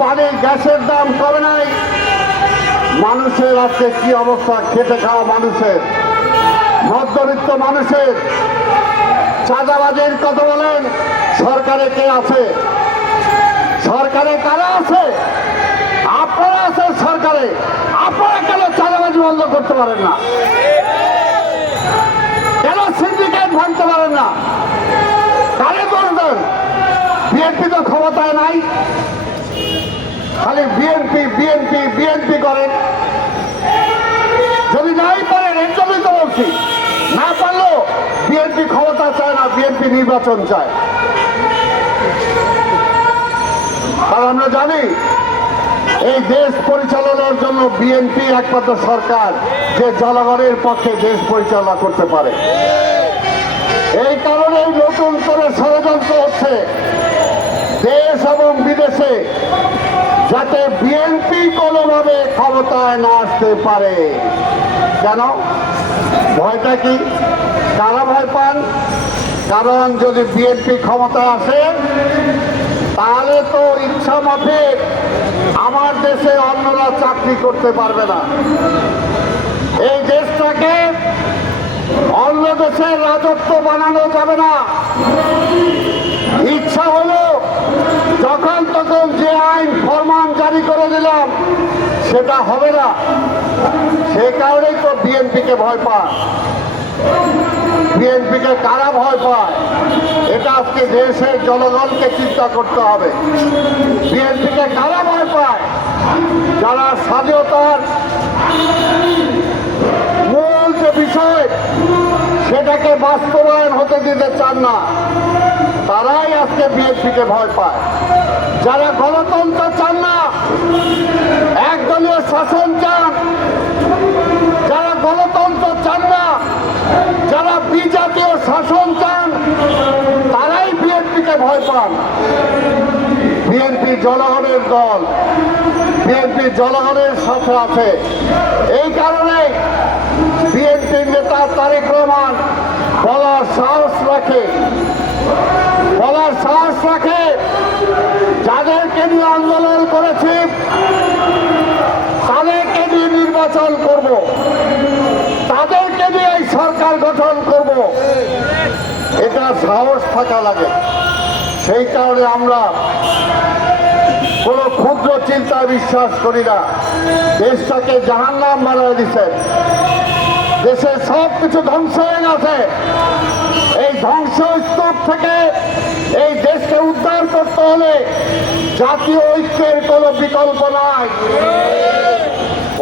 পানি গ্যাসের দাম কমে নাই। মানুষের আজকে কি অবস্থা? খেটে খাওয়া মানুষের, মধ্যবিত্ত মানুষের। চাঁদাবাজির কথা বলেন, সরকারে কে আছে? সরকারে কারা আছে? আপনারা আছেন সরকারে। আপনারা কেন চাঁদাবাজি বন্ধ করতে পারেন না? কেন সিন্ডিকেট ভাঙতে পারেন না? কারে দেন? বিএনপি তো ক্ষমতায় নাই। খালি বিএনপি বিএনপি বিএনপি করেন। যদি নাই পারেন, এর জন্যই তো বলছি। না পারলেও বিএনপি ক্ষমতা চায় না, বিএনপি নির্বাচন চায়। আর আমরা জানি, এই দেশ পরিচালনার জন্য বিএনপি একমাত্র সরকার, যে জনগণের পক্ষে দেশ পরিচালনা করতে পারে। এই কারণেই নতুন করে ষড়যন্ত্র হচ্ছে। এবং বিদেশে যাতে বিএনপি কোনোভাবে ক্ষমতায় না আসতে পারে। কেন? ভয়টা কি? কারা ভয় পান? কারণ যদি বিএনপি ক্ষমতায় আসে, তাহলে তো ইচ্ছা মতে আমার দেশে অন্যরা চাকরি করতে পারবে না। এই দেশটাকে অন্য দেশের রাজত্ব বানানো যাবে না ইচ্ছা হলো যখন তখন যে আইন ফরমান জারি করে দিলাম সেটা হবে না। সে কারণেই তো বিএনপিকে ভয় পায়। বিএনপিকে কারা ভয় পায়? এটা আজকে দেশের জনগণকে চিন্তা করতে হবে। বিএনপিকে কারা ভয় পায়? যারা স্বাধীনতার মূল যে বিষয়, সেটাকে বাস্তবায়ন হতে দিতে চান না। আজকে বিএনপিকে ভয় পায়। যারা গণতন্ত্র চান না একদলীয় শাসন চান। যারা গণতন্ত্র চান না, যারা বিজাতীয় শাসন চান, তারাই বিএনপিকে ভয় পান। বিএনপি জনগণের দল বিএনপি জনগণের সাথে আছে। এই কারণে বিএনপির নেতা তারেক রহমান বলার সাহস রাখে। রাখে। যাদেরকে নিয়ে আন্দোলন করেছি, তাদেরকে নিয়ে নির্বাচন করব। তাদেরকে নিয়ে এই সরকার গঠন করব। এটা সাহস থাকা লাগে। সেই কারণে আমরা কোনো ক্ষুদ্র চিন্তায় বিশ্বাস করি না। দেশটাকে জাহান্নাম বানিয়ে দিচ্ছেন দেশের সব কিছু ধ্বংস হয়ে গেছে। এই ধ্বংস স্তূপ থেকে এই দেশকে উদ্ধার করতে হলে জাতীয় ঐক্যের কোনো বিকল্প নাই।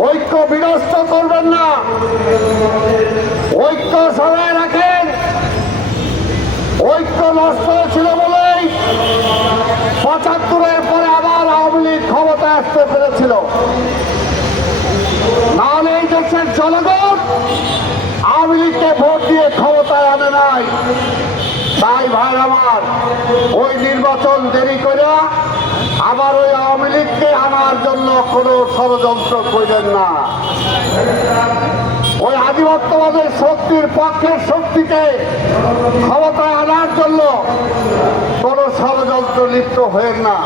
ঐক্য বিনষ্ট করবেন না। ঐক্য সবাই রাখেন। ঐক্য নষ্ট হয়েছিল বলেই পঁচাত্তরের পরে আবার আওয়ামী লীগ ক্ষমতায় আসতে পেরেছিল। নাহলে এই দেশের জনগণ আওয়ামী লীগকে ভোট দিয়ে ক্ষমতায় আনে নাই। তাই ভাই আমার, ওই নির্বাচন দেরি করে আবার ওই আওয়ামী লীগকে আনার জন্য কোনো ষড়যন্ত্র করেন না। ওই আধিপত্যবাদের শক্তির পক্ষের শক্তিকে ক্ষমতায় আনার জন্য কোনো ষড়যন্ত্র লিপ্ত হয়েন না।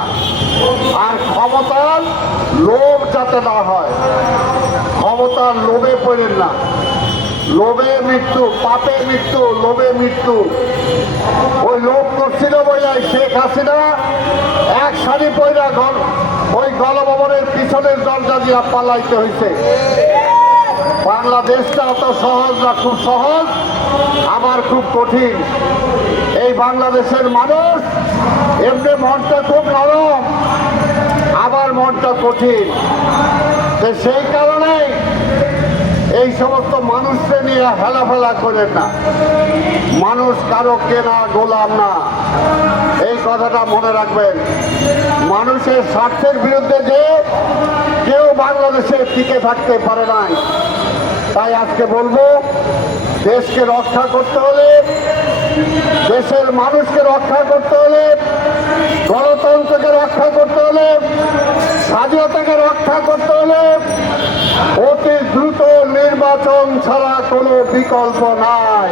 আর ক্ষমতার লোভ যাতে না হয়, ক্ষমতার লোভে পড়েন না। লোভে মৃত্যু, পাপে মৃত্যু, লোভে মৃত্যু। ওই লোভ করছিল বইলাই শেখ হাসিনা এক শাড়ি পয়লা ঘর ওই গণভবনের পিছনের দরজা দিয়া পালাইতে হয়েছে বাংলাদেশটা অত সহজ না, খুব সহজ, আবার খুব কঠিন। এই বাংলাদেশের মানুষ এমনি মনটা খুব নরম, আবার মনটা কঠিন। সেই কারণেই এই সমস্ত মানুষকে নিয়ে হেলাফেলা করেন না। মানুষ কারও কেনা গোলাম না। এই কথাটা মনে রাখবেন। মানুষের স্বার্থের বিরুদ্ধে যে কেউ বাংলাদেশে টিকে থাকতে পারে নাই, তাই আজকে বলব, দেশকে রক্ষা করতে হলে, দেশের মানুষকে রক্ষা করতে হলে, গণতন্ত্রকে রক্ষা করতে হলে, স্বাধীনতাকে রক্ষা করতে হলে, অতি দ্রুত নির্বাচন ছাড়া কোনো বিকল্প নাই।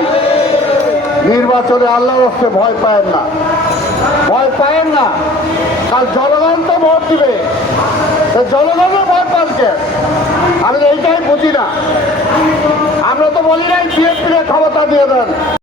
নির্বাচনে আল্লাহ ভয় পায়েন না। ভয় পায়েন না। কাল জনগণ তো ভোট দিবে। জনগণও ভয় পাচ্ছে আমি এইটাই বুঝি না। আমরা তো বলি নাই বিএনপি ক্ষমতা দিয়ে দেন।